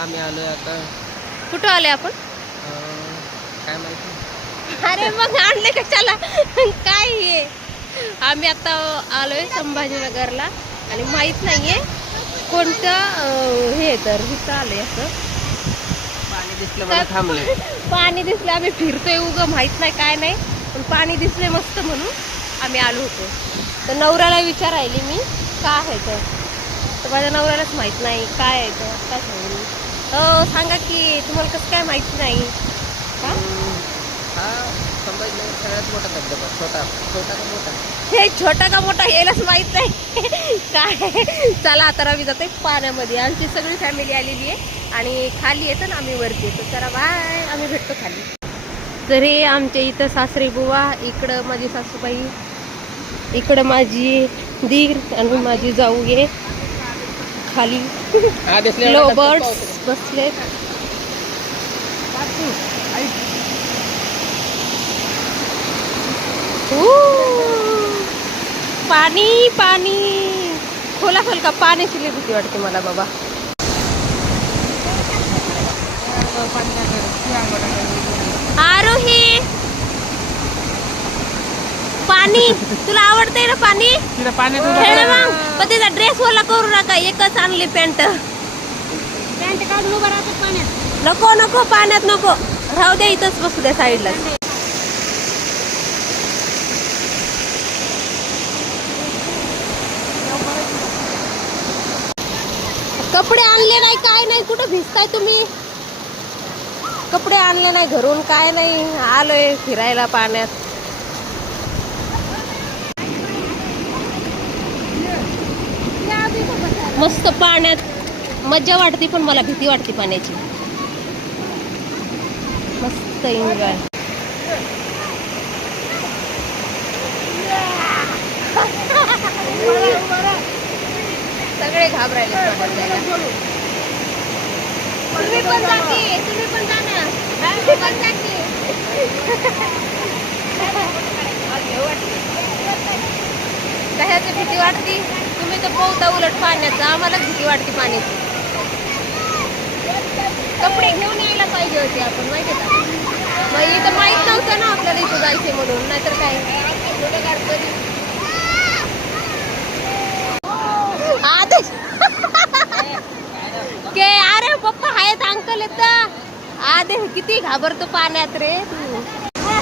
आम्ही आलोय आता. कुठं आले आपण? काय माहिती. अरे मग आणले कशाला? काय हे? आम्ही आता आलोय संभाजीनगरला आणि माहित नाहीये कोणतं हे तर इथं आलंय असं. पाणी दिसलं म्हणून थांबले. पाणी दिसलं, आम्ही फिरतोय उगं माहित नाही काय नाही, पण पाणी दिसले मस्त म्हणून आम्ही आलो होतो. तर नवऱ्याला विचारायली मी का आहे तर माझ्या नवऱ्यालाच माहित नाही काय आहे तर काय सांगू. सांगा की तुम्हाला कसं काय माहित नाही का? हा संभाजीनगर सगळ्यात मोठा धबधबा. छोटा छोटा का मोठा? हे छोटा का मोठा यायलाच माहित नाही काय. चला आता आम्ही जातोय पाण्यामध्ये. आमची सगळी फॅमिली आलेली आहे आणि खाली येतो ना आम्ही वरती येतो. चला बाय, आम्ही भेटतो खाली. तर हे आमच्या इथं सासरे बुवा, इकडं माझी सासूबाई, इकडं माझी दीर आणि माझी जाऊ आहे खाली. लो बर्ड्स बसले. पाणी पाणी खोला खोल का पाण्याची लई भीती वाटते मला बाबा. आरोही पाणी तुला आवडते ना पाणी? खेळ मग, पण तिचा ड्रेस ओला करू नका. एकच आणली पॅन्ट. पॅन्ट काढून उभा राहतो पाण्यात. नको नको पाण्यात नको, राहू द्या इथंच बसू द्या साईडला. कपडे आणले नाही काय नाही, कुठं भिजताय तुम्ही? कपडे आणले नाही घरून काय नाही, आलोय फिरायला पाण्यात. मस्त पाण्यात मज्जा वाटते, पण मला भीती वाटते पाण्याची. मस्त एन्जॉय. सगळे घाबरायले पाण्यात जायला. तुम्ही पण जा की, तुम्ही पण जा ना. तुम्ही पण जा की. कशाची भीती वाटते? तुम्ही तर पोहता उलट पाण्याचं, आम्हाला भीती वाटते पाण्याची. कपडे घेऊन यायला पाहिजे होते आपण, माहिती का? मग इथं माहित नव्हतं ना आपल्याला इथं जायचे म्हणून, नाहीतर काय. आदेश के अरे पप्पा आहेत, अंकल येत. आदेश किती घाबरतो पाण्यात रे तू.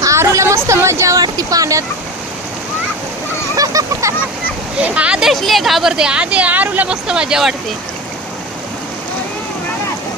आरूला मस्त मजा वाटते पाण्यात. आदेश ले घाबरते. आरूला मस्त मजा वाटते.